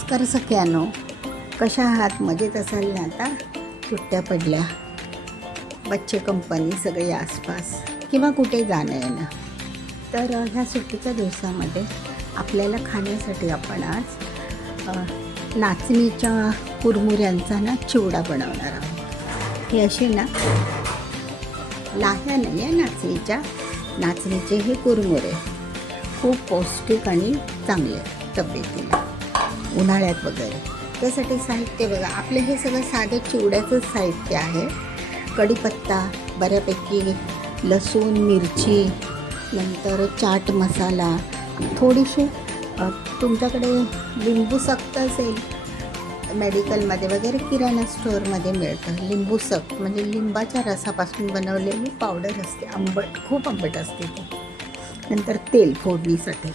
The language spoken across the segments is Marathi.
नमस्कार सख्यानो, कशा आहात? मजेत असाल ना? आता सुट्ट्या पडल्या, बच्चे कंपनी सगळे आसपास किंवा कुठे जाणं येणं. तर ह्या सुट्टीच्या दिवसामध्ये आपल्याला खाण्यासाठी आपण आज नाचणीच्या कुरमुऱ्यांचा ना चिवडा बनवणार आहोत. हे असे ना लाह्या नाही आहे नाचणीचे हे कुरमुरे खूप पौष्टिक आणि चांगले तब्येतीला उन्हाळ्यात वगैरे. त्यासाठी साहित्य बघा, आपले हे सगळं साधं चिवड्याचंच साहित्य आहे. कढीपत्ता, बऱ्यापैकी लसूण, मिरची, नंतर चाट मसाला, थोडीशी तुमच्याकडे लिंबू सक्त असेल मेडिकलमध्ये वगैरे, किराणा स्टोअरमध्ये मिळतं लिंबू सक्त, म्हणजे लिंबाच्या रसापासून बनवलेली पावडर असते, आंबट, खूप आंबट असते ती. नंतर तेल फोडणीसाठी.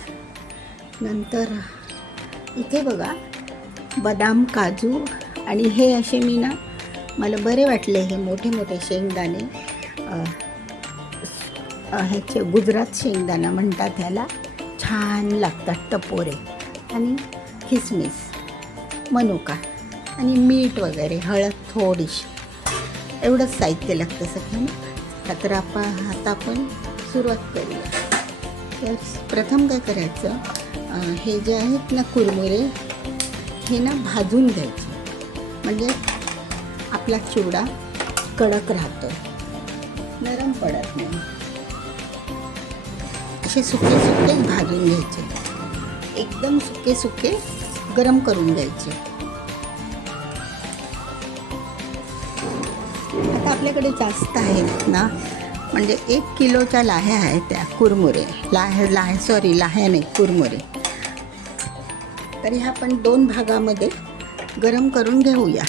नंतर इथे बघा बदाम, काजू आणि हे असे मी ना, मला बरे वाटले हे मोठे मोठे शेंगदाणे, ह्याचे गुजरात शेंगदाणा म्हणतात ह्याला, छान लागतात टपोरे, आणि किसमिस, मनुका आणि मीठ वगैरे, हळद थोडीशी, एवढंच साहित्य लागतं सगळं. तर आता आपण सुरुवात करूया. तर प्रथम काय करायचं, हे जे आहेत ना कुरमुरे, हे ना भाजून घ्यायचे, म्हणजे आपला चिवडा कडक राहतो, नरम पडत नाही. असे सुके सुकेच भाजून घ्यायचे, एकदम सुके सुके गरम करून घ्यायचे. आता आपल्याकडे जास्त आहेत ना, म्हणजे 1 किलोच्या लाह्या आहेत त्या कुरमुरे, लाह्या नाही कुरमुरे. तरी ह्या आपण 2 भागामध्ये गरम करून घेऊया,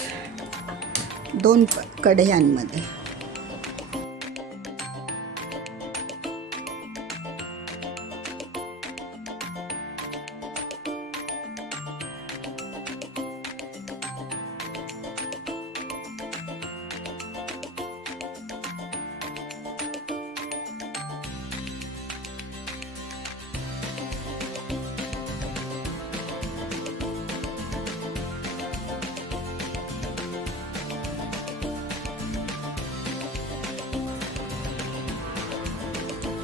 2 कढयांमध्ये.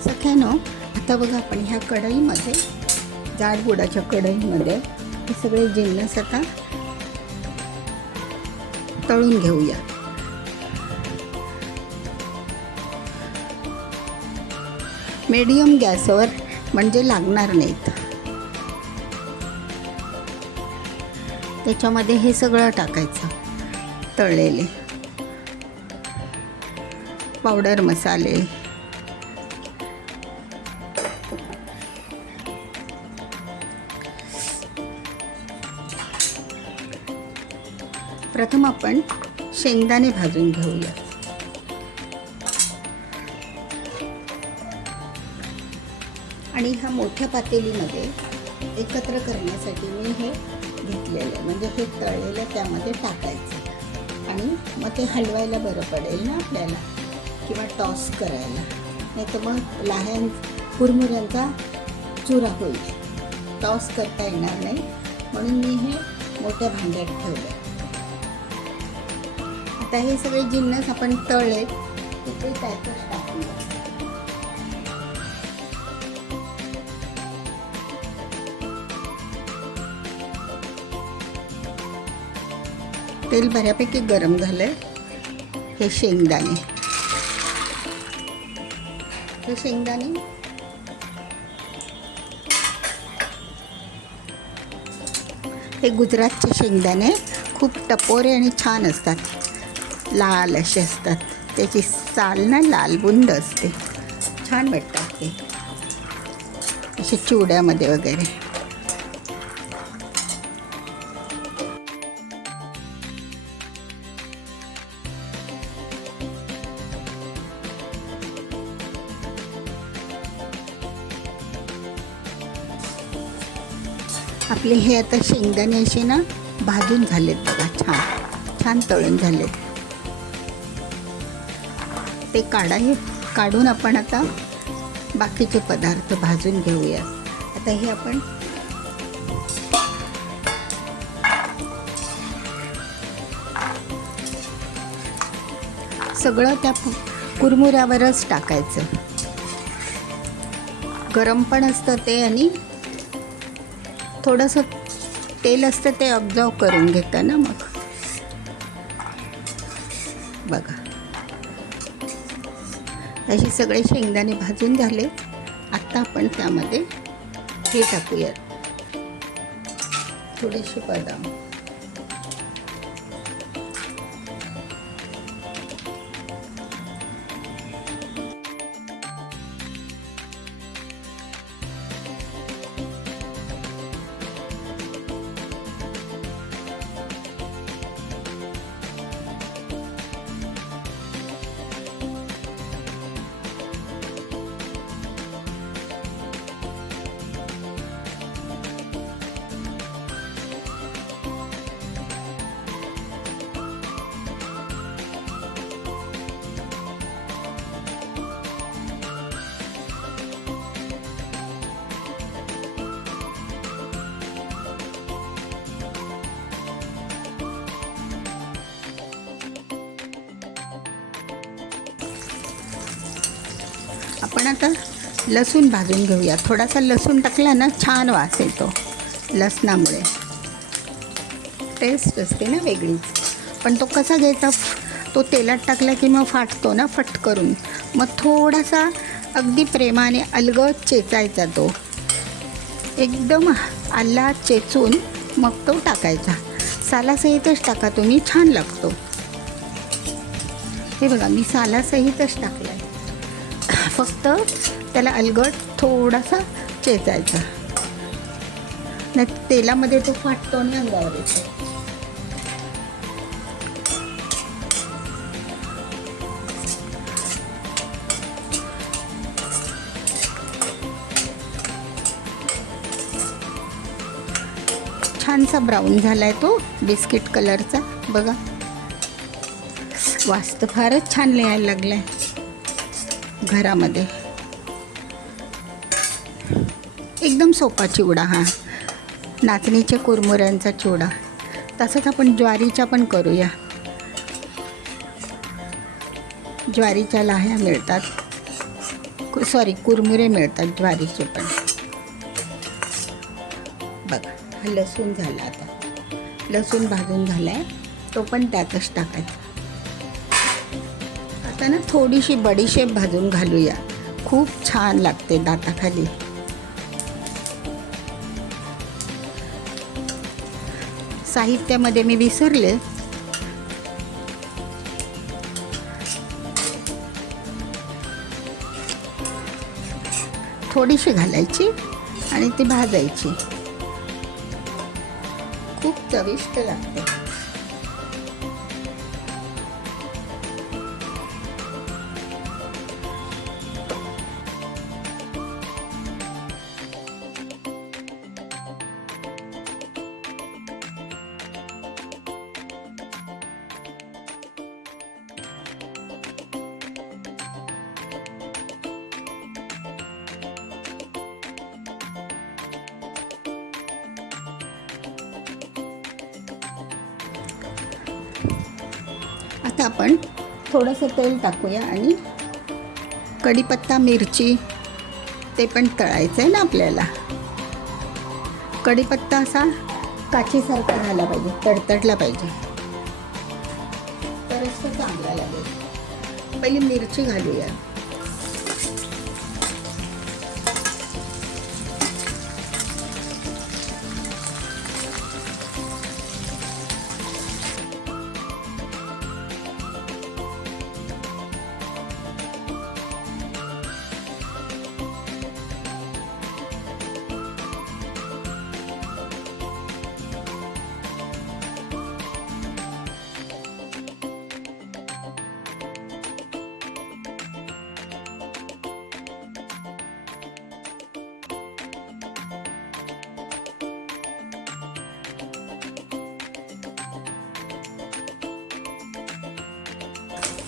सख्यानो, आता बघा आपण ह्या कढईमध्ये, जाडबुडाच्या कढईमध्ये हे सगळे जिन्नस आता तळून घेऊया. मीडियम गॅसवर, म्हणजे लागणार नाहीत. त्याच्यामध्ये हे सगळं टाकायचं, तळलेले पावडर मसाले, प्रथम आपण शेंगदाणे भाजून घेऊया. आणि ह्या मोठ्या पातेलीमध्ये एकत्र करण्यासाठी मी हे घेतलेलं आहे, म्हणजे हे तळलेलं त्यामध्ये टाकायचं, आणि मग ते हलवायला बरं पडेल ना आपल्याला, किंवा टॉस करायला, नाही तर मग कुरमुऱ्यांचा चुरा होईल, टॉस करता येणार नाही. म्हणून मी हे मोठ्या भांड्यात ठेवलं. आता हे सगळे जिन्नस आपण तळले, ते त्यातच टाकूया. तेल बऱ्यापैकी गरम झालंय. हे शेंगदाणे हे गुजरातचे शेंगदाणे खूप टपोरे आणि छान असतात, लाल असे असतात, त्याची साल ना लालबुंद असते, छान वाटतात ते असे चिवड्यामध्ये वगैरे. आपले हे आता शेंगदाणे असे ना भाजून झालेत बघा, छान छान तळून झालेत. ते काढून आपण आता बाकीचे पदार्थ भाजून घेऊया. आता हे आपण सगळं त्या कुरमुऱ्यावरच टाकायचं. गरम पण असतं ते आणि थोडंसं तेल असतं ते ऑब्झर्व करून घेतं ना. मग बघा असे सगळे शेंगदाणे भाजून झाले. आत्ता आपण त्यामध्ये हे टाकूयात, थोडेसे बदाम. आपण आता लसूण भाजून घेऊया. थोडासा लसूण टाकला ना छान वास येतो. लसणामुळे टेस्ट असते ना वेगळीच. पण तो कसा घ्यायचा, तो तेलात टाकला की मग फाटतो ना फट करून. मग थोडासा अगदी प्रेमाने अलगद चेचायचा, तो एकदम आला चेचून मग तो टाकायचा. सालासहितच टाका तुम्ही, छान लागतो. हे बघा मी सालासहितच टाकला आहे. फक्त त्याला अलगद थोडासा चेचायचा, नाही तेलामध्ये तो फाटतो आणि अंगावर येतो. छानसा ब्राऊन झाला आहे तो, बिस्किट कलरचा. बघा वास तर फारच छान यायला लागला आहे घरामध्ये. एकदम सोपा चिवडा हा, नाचणीच्या कुरमुऱ्यांचा चिवडा. तसंच आपण ज्वारीचा पण करूया. ज्वारीच्या लाह्या मिळतात, कुरमुरे मिळतात ज्वारीचे पण. बघा हा लसूण झाला. आता लसूण भाजून झाला आहे, तो पण त्यातच टाकायचा. आता ना थोडीशी बडीशेप भाजून घालूया, खूप छान लागते दाताखाली. साहित्यामध्ये मी विसरले, थोडीशी घालायची आणि ती भाजायची. खूप चविष्ट लागते. आता आपण थोडंसं तेल टाकूया आणि कढीपत्ता, मिरची ते पण तळायचं आहे ना आपल्याला. कढीपत्ता असा काचीसारखा झाला पाहिजे, तडतडला पाहिजे, तरच तो चांगला लागेल. पहिली मिरची घालूया.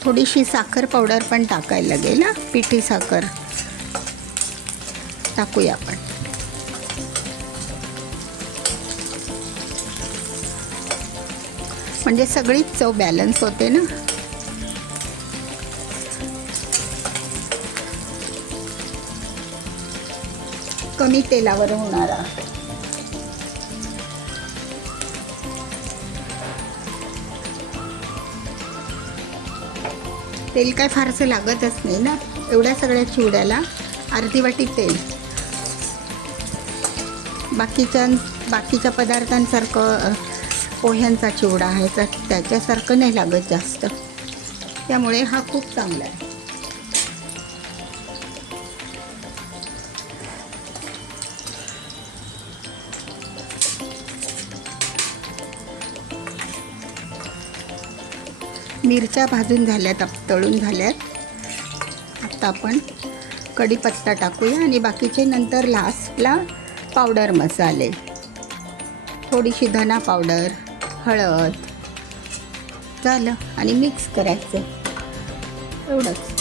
थोडीशी साखर पावडर पण टाकायला लागेल ना, पिठी साखर टाकूया आपण. म्हणजे सगळीच चव बॅलन्स होते ना. कमी तेलावर होणारा. तेल काय फारसं लागतच नाही ना, एवढ्या सगळ्या चिवड्याला अर्धी वाटी तेल. बाकीच्या पदार्थांसारखं पोह्यांचा चिवडा आहे तर त्याच्यासारखं नाही लागत जास्त, त्यामुळे हा खूप चांगला आहे. मिरच्या भाजून झाल्यात, तळून झाल्यात. आता आपण कढीपत्ता टाकूया आणि बाकीचे नंतर लास्टला पावडर मसाले, थोडीशी धना पावडर, हळद, झालं आणि मिक्स करायचं, एवढंच.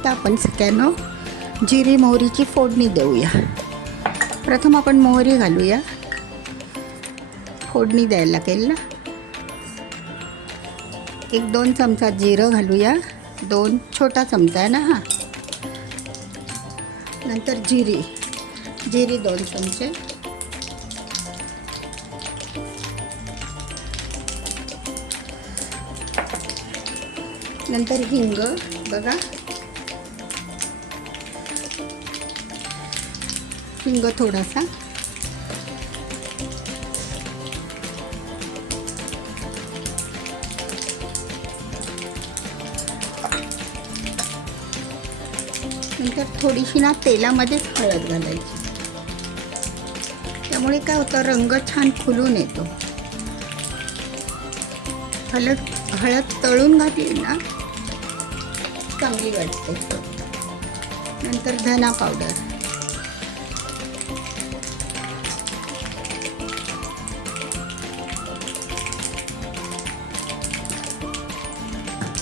आता आपण सगळ्यांना जिरे मोहरीची फोडणी देऊया. प्रथम आपण मोहरी घालूया, फोडणी द्यायला लागेल ना. 1-2 चमचा जिरं घालूया, 2 छोटा चमचा आहे ना हा. नंतर जिरी 2 चमचे, नंतर हिंग बघा, हिंग थोडासा, नंतर थोडीशी ना तेलामध्येच हळद घालायची, त्यामुळे काय होतं, रंग छान खुलून येतो. हळद तळून घातली ना चांगली वाटते. नंतर धना पावडर,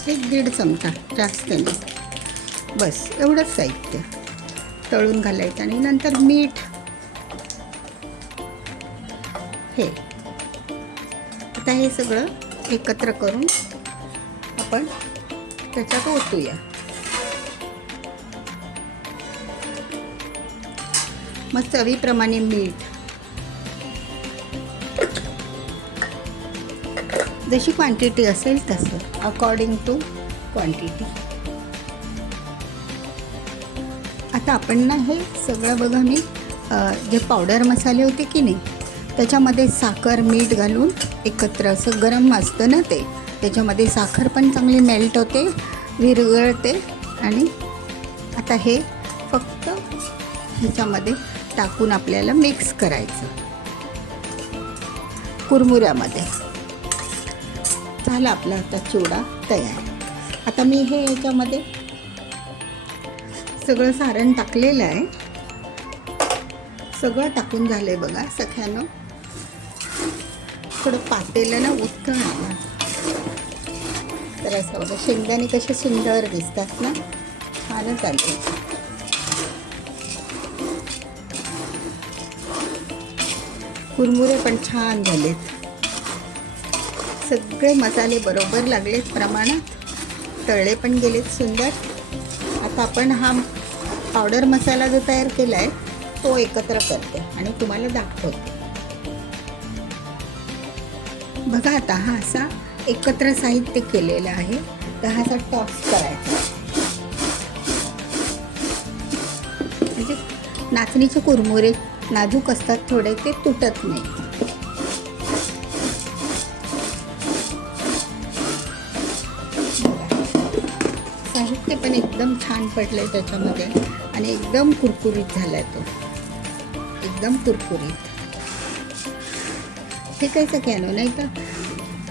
एक 1.5 चमचा, जास्त नाही, बस एवढंच साहित्य तळून घालायचं. आणि नंतर मीठ. हे आता हे सगळं एकत्र करून आपण त्याच्यात ओतूया. मग चवीप्रमाणे मीठ, जशी क्वांटिटी असेल तसं, अकॉर्डिंग टू क्वांटिटी. आता आपण ना हे सगळं बघा, मी जे पावडर मसाले होते की नाही त्याच्यामध्ये साखर मीठ घालून एकत्र, असं गरम असतं ना ते, त्याच्यामध्ये साखर पण चांगली मेल्ट होते, विरघळते. आणि आता हे फक्त ह्याच्यामध्ये टाकून आपल्याला मिक्स करायचं कुरमुऱ्यामध्ये. झाला आपला आता चिवडा तयार. आता मी हे याच्यामध्ये सगळं सारण टाकलेलं आहे, सगळं टाकून झालं आहे बघा सख्यानं. थोडं पातेलं ना उत्तळ आला तर असं बघा, शेंगदाणे कसे सुंदर दिसतात ना, छानच आले. कुरमुरे पण छान झालेत, सगळे मसाले बरोबर लागलेत प्रमाणात, तळले पण गेलेत सुंदर. आता आपण हा पावडर मसाला जो तयार केला आहे तो एकत्र करते आणि तुम्हाला दाखवते. बघा आता हा असा एकत्र साहित्य केलेलं आहे, तर हा असा टॉस करायचा. म्हणजे नाचणीचे कुरमुरे नाजूक असतात थोडे, ते तुटत नाही. साहित्य पण एकदम छान पडलं आहे त्याच्यामध्ये आणि एकदम कुरकुरीत झाला आहे तो, एकदम कुरकुरीत. फेकायचं कॅनो नाही तर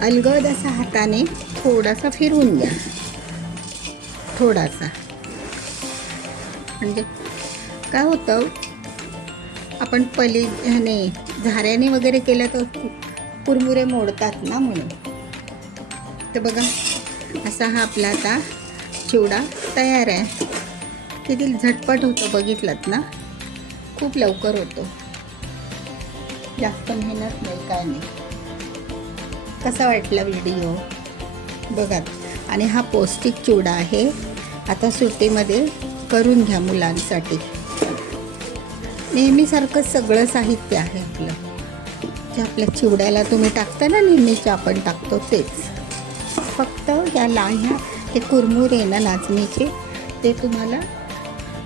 अलगद असा हाताने थोडासा फिरवून घ्या, थोडासा. म्हणजे काय होतं, आपण ह्याने झाऱ्याने वगैरे केलं तर कुरमुरे मोडतात ना, म्हणून. तर बघा, असा हा आपला आता चिवडा तयार आहे. किती झटपट होतो बघितलात ना, खूप लवकर होतो, जास्त मेहनत नाही, काय नाही. कसा वाटला व्हिडिओ बघा. आणि हा पौष्टिक चिवडा आहे. आता सुट्टीमध्ये करून घ्या मुलांसाठी. नेहमीसारखं सगळं साहित्य आहे आपलं, जे आपल्या चिवड्याला तुम्ही टाकता ना, नेहमीचे आपण टाकतो तेच. फक्त ह्या हे कुरमुरे ना नाचणीचे, ते तुम्हाला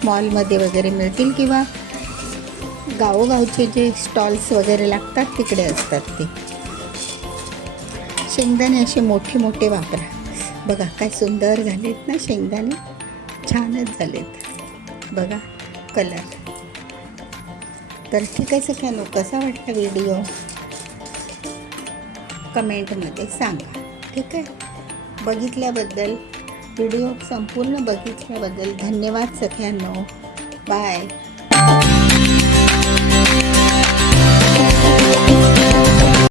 मॉलमध्ये वगैरे मिळतील किंवा गावोगावचे जे स्टॉल्स वगैरे लागतात तिकडे असतात ते. शेंगदाणे असे मोठे मोठे वापरा. बघा काय सुंदर झालेत ना शेंगदाणे, छानच झालेत बघा कलर. तर ठीक आहे सगळ्यांनो, कसा वाटला व्हिडिओ कमेंटमध्ये सांगा. ठीक आहे, बघितल्याबद्दल, व्हिडिओ संपूर्ण बघितल्याबद्दल धन्यवाद सगळ्यांनो. बाय.